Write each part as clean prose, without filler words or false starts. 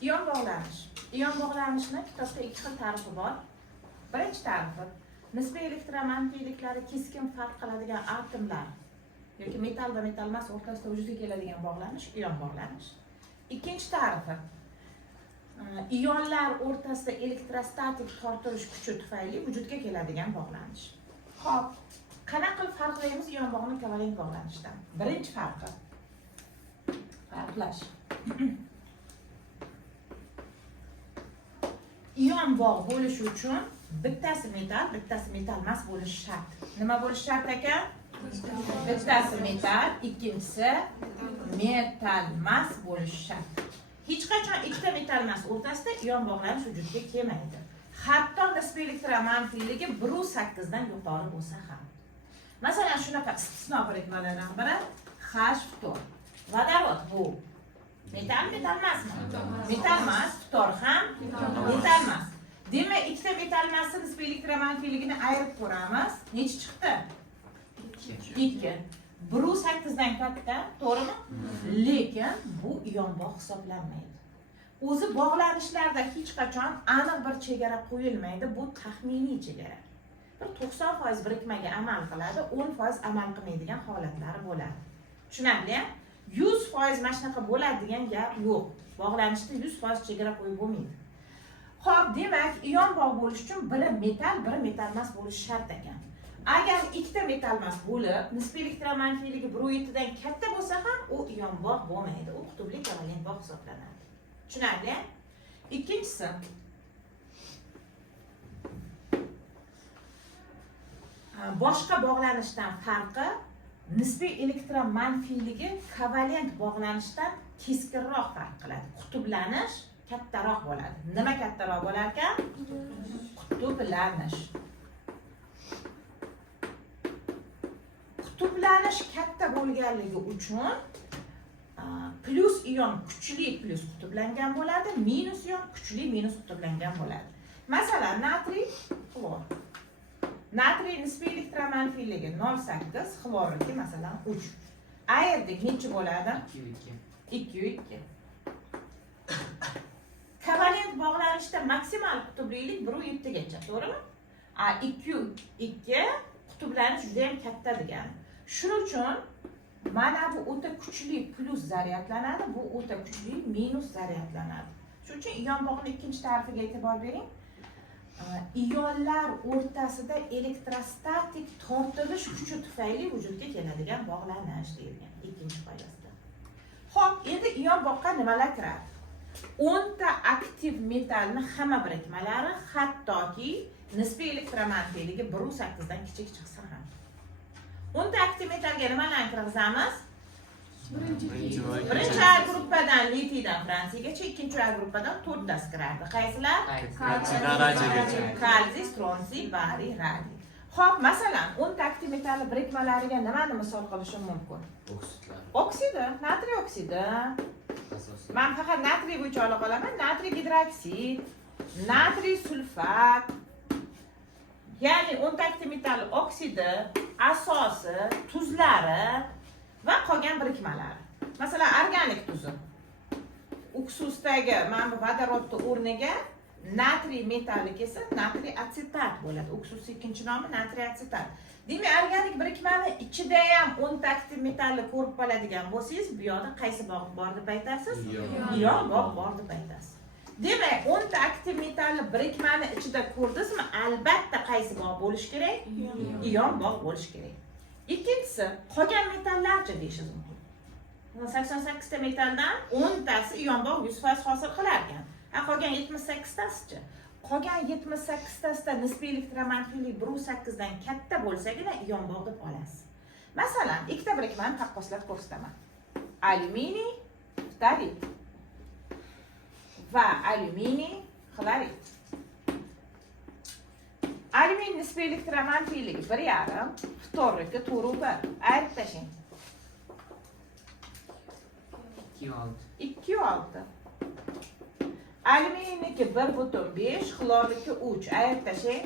iyon bog'lanish. Iyon bog'lanishni kitobda ikki xil tarifi bor. Birinchi tarifi nisbiy elektromanfiyliklari keskin farq qiladigan atomlar yoki metal va metal emas o'rtasida vujudga keladigan bog'lanish iyon bog'lanish. Ikkinchi tarifi ionlar o'rtasida elektrostatik tortilish kuchi tufayli vujudga keladigan bog'lanish. Xo'p, qanaqa qilib farqlaymiz iyon bog'ni kovalent bog'lanishdan? Birinchi farqlash. Iyon bog' bo'lishi uchun bittasi metal emas bo'lishi shart. Nima bo'lishi shart ekan? Bittasi metal, ikkinchisi metal emas bo'lishi shart. Hech qachon ikkita metal emas o'rtasida iyon bog'lanish vujudga kelmaydi. Hatto nisbiy elektromanfiyligi 1.8 dan yuqori bo'lsa ham. Masalan, shunaqa istisno birikmalardan biri H-ftor. Vodorod bu metal emasmi? Metal emas, ftor ham metal emas. Demak, ikkita metal emasni nisbiy elektromanfiyligini ayirib ko'ramiz. Necha chiqdi? 2. 1.8 dan katta, to'g'rimi? Lekin bu iyon bog' hisoblanmaydi. O'zi bog'lanishlarda hech qachon aniq bir chegara qo'yilmaydi, bu taxminiy chegara. 90% birikmaga amal qiladi, 10% amal qilmaydigan holatlari bo'ladi. Tushunarli? 100% mana shunaqa bo'ladi degan gap yo'q. Bog'lanishda 100% chegara qo'yib bo'lmaydi. Xo'p, demak, iyon bog' bo'lish uchun biri metal emas bo'lishi shart ekan. Agar ikkita metal emas bo'lib, nisbiy elektromanfiyligi 1.7 dan katta bo'lsa ham, u iyon bog' bo'lmaydi. U qutbli kovalent bog' hisoblanadi. Tushunarli? Ikkinchisi boshqa bog'lanishdan farqi nisbiy elektromanfiyligi kovalent bog'lanishdan keskinroq farq qiladi. Qutublanish kattaroq bo'ladi. Nima kattaroq bo'lar ekan? Qutublanish. Qutublanish katta bo'lganligi uchun plus iyon kuchli plus qutublangan bo'ladi, minus iyon kuchli minus qutublangan bo'ladi. Masalan, natriy, xlor. Natriy nisbiy elektromanfiyligi 0.8, xlorniki masalan 3. Ayirdik necha bo'ladi? 2. Kovalent bog'lanishda maksimal qutublilik 1.7 gacha, to'g'rimi? 2 qutublanish juda ham katta degani. Shuning uchun mana bu o'ta kuchli plus zaryadlanadi, bu o'ta kuchli minus zaryadlanadi. Shuning uchun iyon bog'ning ikkinchi tarifiga e'tibor bering. Ionlar o'rtasida elektrostatik tortilish kuchi tufayli vujudga keladigan bog'lanish deyilgan ikkinchi qoidasida. Xo'p, endi iyon bog'ga nimalar kiradi? 10 ta aktiv metalning hamma birikmalari, hattoki nisbiy elektromanfiyligi 1.8 dan kichik chiqsa ham. 10 ta aktiv metalga nimalarni kirgizamiz? Birinchi A gruppadan litiydan fransiygacha, ikkinchi A gruppadan 4 tasi kiradi. Qaysilar? Kalsiy, stronsiy, bariy, radiy. Xo'p, masalan, 10 ta aktiv metal birikmalariga nimani misol qilishim mumkin? Oksidi, natriy oksidi. Men faqat natriy bo'yicha ola qolaman. Natriy gidroksid, natriy sulfat. Ya'ni 10 ta aktiv metal oksidi, asosi, tuzlari va qolgan birikmalari. Masalan, organik tuzi. Uksusdagi mana bu vodorodni o'rniga natriy metali kelsa, natriy asetat bo'ladi. Uksusning ikkinchi nomi natriy asetat. Demak, organik birikmani ichida ham 10 ta aktiv metalni ko'rib qoladigan bo'lsangiz, bu yoqda qaysi bog' bor deb aytasiz? Iyon bog' bor deb aytasiz. Demak, 10 ta aktiv metalni birikmani ichida ko'rdingizmi? Albatta qaysi bog' bo'lishi kerak? Iyon bog' bo'lishi kerak. Ikkinchisi, qolgan metallarcha deyishingiz mumkin. 88 ta metaldan 10 tasi iyon bog' 100% hosil qilar ekan. Qolgan 78 tasichi. Qolgan 78 tasida nisbiy elektromanfiylik 1.8 dan katta bo'lsagina iyon bog' deb olasiz. Masalan, ikkita birikmani taqqoslab ko'rsataman. Alyuminiy, ftalit va alyuminiy, xlorid. Alyuminiy nisbiy elektromanfiyligi 1.5, ftorniki 4.1. Ayirib tashlang. 2.6. Alyuminiyniki 1.5, xlorniki 3. Ayirib tashlang.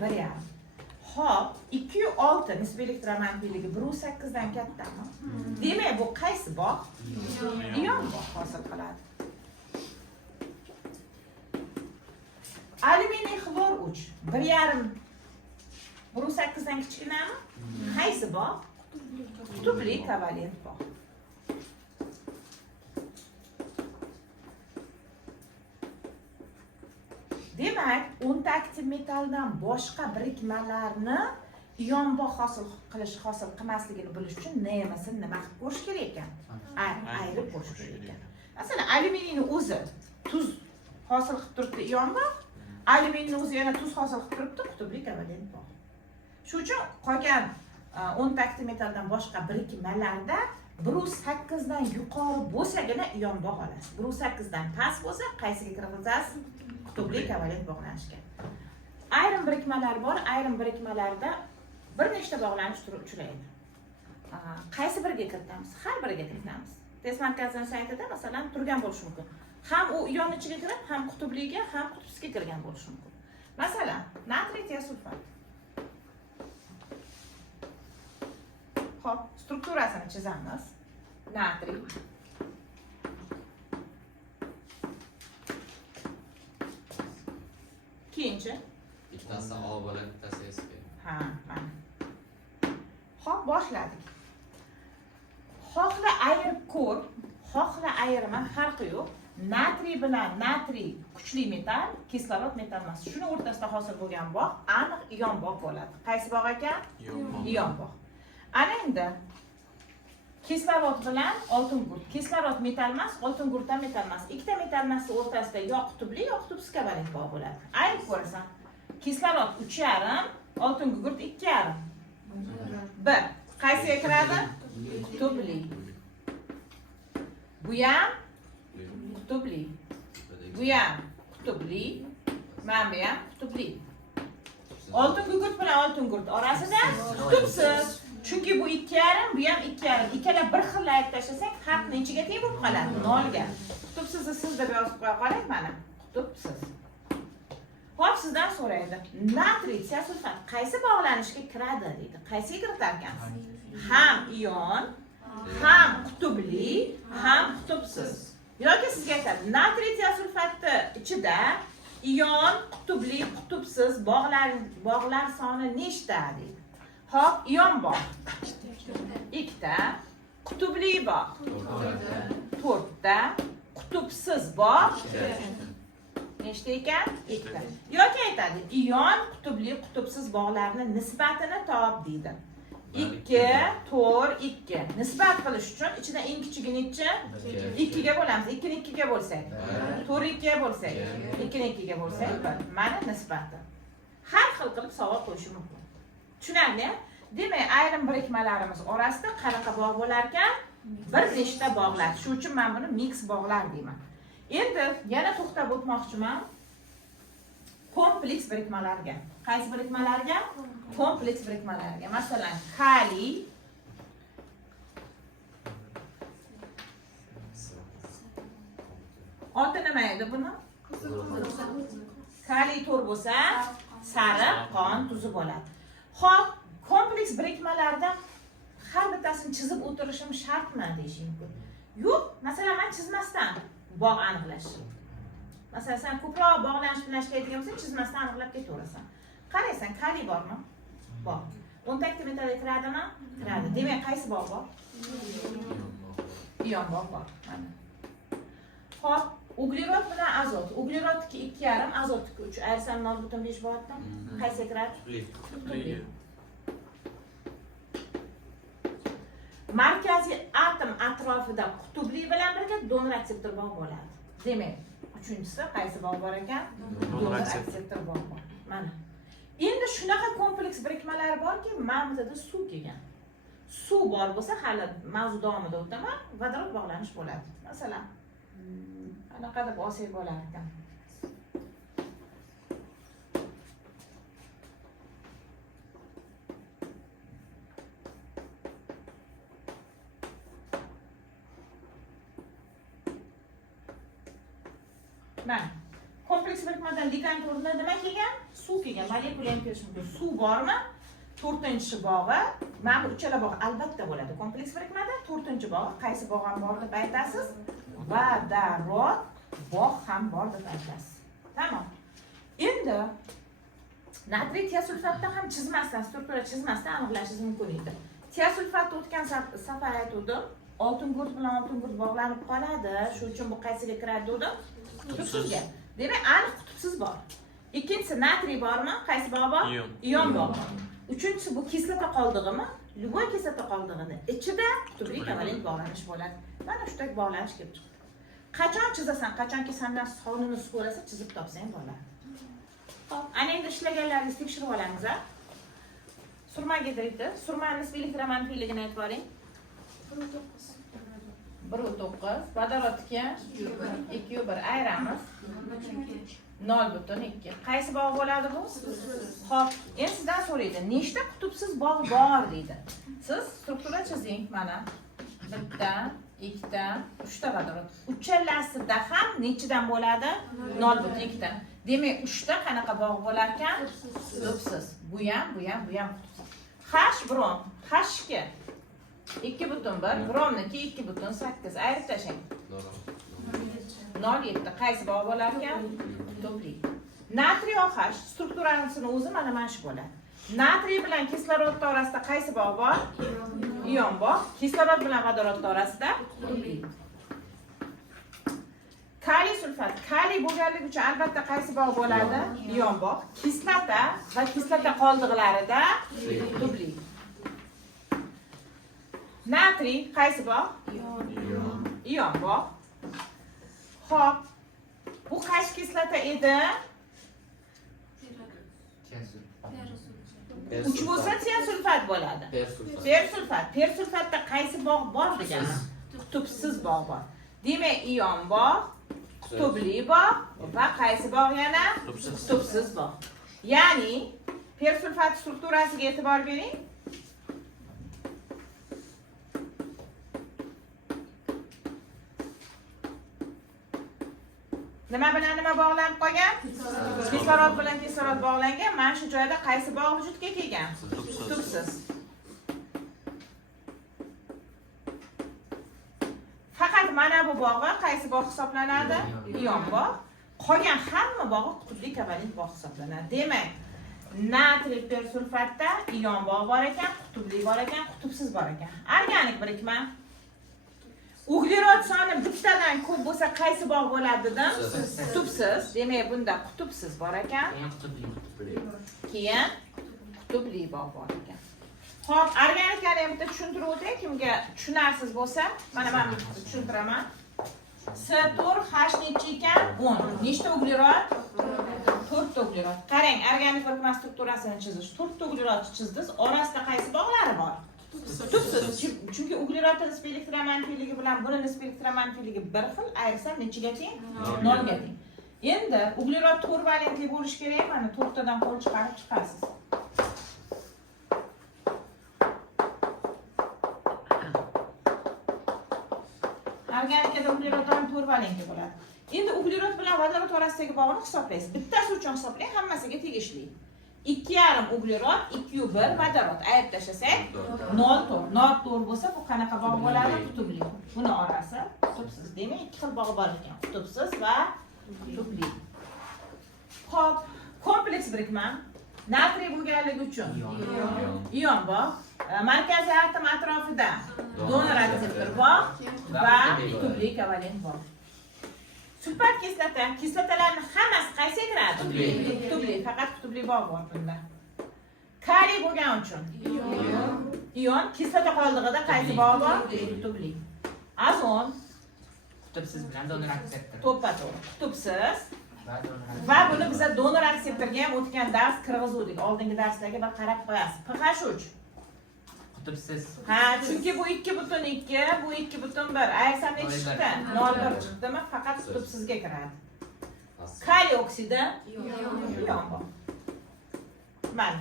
1.5. Xo'p, 2.6 nisbiy elektromanfiyligi 1.8 dan kattami? Demak, bu qaysi bog'? Iyon bog' hosil qiladi. Alyuminiy xlor 3. 1,5 1.8 dan kichkinami? Qaysi bog'? Qutbli kovalent bog'. Demak, 10 aktiv metaldan boshqa birikmalarni ion bog' hosil qilmasligini bilish uchun nemisini nima qilib ko'rish kerak ekan? Ayirib ko'rish kerak ekan. Masalan, alyuminiyni o'zi tuz hosil qilib turibdi ion bog', alyuminiyni o'zi yana tuz hosil qilib turibdi qutbli kovalent bog'. Shuning uchun qolgan 10 aktiv metaldan boshqa birikmalarda 1.8 dan yuqori bo'lsagina ion bog' olasiz. 1.8 dan past bo'lsa, qaysiga kirgizasiz? Qutbli kovalent bog'lanishga. Ayrim birikmalar bor, ayrim birikmalarda bir nechta bog'lanish turi uchraydi. Qaysi biriga kiritamiz? Har biriga kiritamiz. Test markazining saytida masalan turgan bo'lishi mumkin. Ham u ion ichiga kirib, ham qutubliga, ham qutbsiga kirgan bo'lishi mumkin. Masalan, natriy tiosulfat. Xo'p, strukturasini chizamiz. Natriy. Ikkinchi. Bittasi O bo'ladi, bittasi S. Ha, mana. Xo'p, boshladik. Xohla ayirib ko'r, xohla ayirma, farqi yo'q. Natriy bilan natriy kuchli metal, kislorod metal emas. Shuni o'rtasida hosil bo'lgan bog' aniq ion bog' bo'ladi. Qaysi bog' ekan? Ion bog'. Ana endi kislorod bilan oltin gurt. Kislorod metal emas, oltin gurt ham metal emas. Ikkita metal massi o'rtasida yo qutbli yo qutbsiz kovalent bog' bo'ladi. Ayirib ko'rasan. Kislorod 3,5, oltin gugurt 2,5. 1. Qaysiga kiradi? Qutbli. Bu ham qutbli. Bu ham qutbli. Mana bu ham qutbli. Oltin gugurt bilan oltin gurt orasida qutbsiz. Chunki bu 2,5, bu ham 2,5. Ikkala bir xil aytib tashlasak, haq nechiga teng bo'lib qoladi? 0 ga. Qutbsizni siz deb yozib qo'ya qoling mana. Qutbsiz. Xo'p, sizdan so'raydi. Natriy tiosulfat qaysi bog'lanishga kiradi deydi. Qaysiga kiritar ekansiz? Ham ion, ham qutbli, ham qutbsiz. Yoki sizga aytadi, natriy tiosulfatni ichida ion, qutbli, qutbsiz bog'lar soni nechta deydi. Hop, ion bog' 2 ta, qutbli bog' 4 ta, qutbsiz bog' nechta ekan? 2 ta. Yoki aytadi, ion, qutbli, qutbsiz bog'larni nisbatini top deydi. 2, 4, 2. Nisbat qilish uchun ichida eng kichigi necha? 2 ga bo'lamiz. 2 ni 2 ga bo'lsak, 4 2 ga bo'lsak, 2 ni 2 ga bo'lsak, mana nisbati. Har xil qilib savol qo'yish mumkin. Tushunarli? Demak, ayrim birikmalarimiz orasida qanaqa bog' bo'lar ekan? Bir nechta bog'lar. Shuning uchun men buni mix bog'lar deyman. Endi yana to'xtab o'tmoqchiman. Kompleks birikmalarga. Qaysi birikmalarga? Kompleks birikmalarga. Masalan, kaliy, oti nima edi buni? Kaliy to'r bo'lsa, sariq qon tuzi bo'ladi. Xo'p, kompleks birikmalarda har bittasini chizib o'tirishim shartmi deyish mumkin. Yo'q, masalan, men chizmasdan bog' aniqlash. Masalan, sen ko'proq bog'lanish bilan ishlaydigan bo'lsang, chizmasdan aniqlab ketaverasan. Qaraysan, kaliy bormi? Bor. 10 aktiv metalga kiradimi? Kiradi. Demak, qaysi bog' bor? Ion bog' bor. Mana. Xo'p, uglerod bilan azot. Uglerodniki 2,5, azotniki 3. Ayirsam 0,5 bo'ladimi? Qaysiga kiradi? Qutbli. Markaziy atom atrofida qutbli bilan birga donor akseptor bog' bo'ladi. Demak, uchinchisi qaysi bog' bor ekan? Donor akseptor bog' bor. Mana. Endi shunaqa kompleks birikmalar borki, ma'nozada suv kelgan. Suv bor bo'lsa, hali mavzu davomida o'taman, vodorod bog'lanish bo'ladi. Masalan, anaqa deb olsak bo'lar ekan. Mana kompleks birikmadan ligand o'rnida nima kelgan? Suv kelgan. Molekula ham kelishi mumkin. Suv bormi? 4-chi bog'i, mana bu uchala bog' albatta bo'ladi. Kompleks birikmada 4-chi bog' qaysi bog' ham bor deb aytasiz? Vodorod bog' ham bor deb aytasiz. Tamom. Endi natriy tiosulfatda ham chizmasdan, struktura chizmasdan aniqlashingiz mumkin edi. Tiosulfatda o'tgan safar aytdim, oltin gurt bilan oltin gurt bog'lanib qoladi. Shuning uchun bu qaysiga kiradi dedim? Qutubsizga. Demak, aniq qutubsiz bor. Ikkinchisi natriy bormi? Qaysi bog' bor? Ion bog'. Uchinchisi bu kislota qoldig'imi? Любой kislota qoldig'ini ichida qutubli kovalent bog'lanish bo'ladi. Mana shunday bog'lanish kelib chiqdi. Qachon chizasan, qachonki sendan sonini so'rasa chizib topsang bo'ladi. Xo'p, ana endi ishlaganlaringizni tekshirib olamiz, a? Surmaga deydi. Surmaning nisbiy manfiyligini aytib boring. 1.9, vodorodga 2.1 ayiramiz. 0.2. Qaysi bog' bo'ladi bu? Xo'p, endi sizdan so'raydi, nechta qutubsiz bog' bor deydi. Siz struktura chizing, mana. 1 ta, 2 ta, 3 ta vodorod. Uchalasida ham nechidan bo'ladi? 0.2 ta. Demak, 3 ta qanaqa bog' bo'lar ekan? Qutubsiz. Bu ham qutubsiz. H brom, H2 2.1, bromniki 2.8. Ayirib tashlang. 0.7. Qaysi bog' bo'lar ekan? Qutubli. Natriy OH strukturasini o'zi mana shu bo'ladi. Natriy bilan kislorod orasida qaysi bog' bor? Ion bog'. Kislorod bilan vodorod orasida qutubli. Kaliy sulfat. Kaliy bo'lganligi uchun albatta qaysi bog' bo'ladi? Ion bog'. Kislota va kislota qoldiqlarida qutubli. Natriy qaysi bog'? Ion bog'. Xo'p. Bu qaysi kislota edi? 3 bo'lsa tiosulfat bo'ladi. Persulfat. Persulfatda qaysi bog' bor degani? Qutubsiz bog' bor. Demak, ion bog', qutubli bog' va qaysi bog' yana? Qutubsiz bog'. Ya'ni persulfat strukturasiga e'tibor bering. Nima bilan nima bog'lanib qolgan? Kislorod bilan kislorod bog'langan. Mana shu joyda qaysi bog' vujudga kelgan? Qutubsiz. Faqat mana bu bog'i qaysi bog' hisoblanadi? Ion bog'. Qolgan hamma bog'i qutubli kovalent bog' hisoblanadi. Demak, natriy persulfatda ion bog' bor ekan, qutubli bor ekan, qutubsiz bor ekan. Organik birikma. Uglerod soni bittadan ko'p bo'lsa qaysi bog' bo'ladi dedim? Qutubsiz. Demak, bunda qutubsiz bor ekan. Keyin qutubli bog' bor ekan. Xo'p, organiklarni ham bitta tushuntirib o'tay, kimga tushunarsiz bo'lsa, mana men tushuntiraman. S4 H necha ekan? 10. Nechta uglerod? 4 ta uglerod. Qarang, organik birikma strukturasini chizish. 4 ta uglerod chizdingiz, orasida qaysi bog'lari bor? Qutubsiz. Chunki uglerodning nisbiy elektromanfiyligi bilan buni nisbiy elektromanfiyligi bir xil, ayirsa nechiga teng? 0 ga teng. Endi uglerod 4 valentli bo'lishi kerak, mana 4 tadan qo'l chiqarib chiqasiz. Organikada uglerod ham 4 valentli bo'ladi. Endi uglerod bilan vodorod orasidagi bog'ni hisoblaysiz. Bittasi uchun hisoblang, hammasiga tegishli. 2,5 uglerod, 2,1 vodorod. Ayirib tashlasak, 0,4. 0,4 bo'lsa, bu qanaqa bog' bo'ladi? Qutubli. Buni orasi qutubsiz. Demak, ikki xil bog' bor ekan. Qutubsiz va qutubli. Xo'p, kompleks birikma. Natriy bo'lganligi uchun ion bog', markaziy atom atrofida donor akseptor bog' va qutubli kovalent bog'. Sulfat kislota, kislotalarning hammasi qaysiga kiradi? Qutubli, faqat qutubli bog' bor bunda. Kaliy bo'lgani uchun ion, kislota qoldig'ida qaysi bog' bor? Qutubli. Azon qutubsiz bilan donor akseptor. to'ppa-to'g'ri qutubsiz va buni biza donor akseptorga ham o'tgan dars kirg'izuvdik. Oldingi darslarga bir qarab qo'yasiz. pH3 Qutubsiz. Ha, chunki bu 2.2, bu 2.1. Ayirsam nechi chiqdi? 0.1 chiqdimi? Faqat qutubsizga kiradi. Kaliy oksidi ion bor. Mana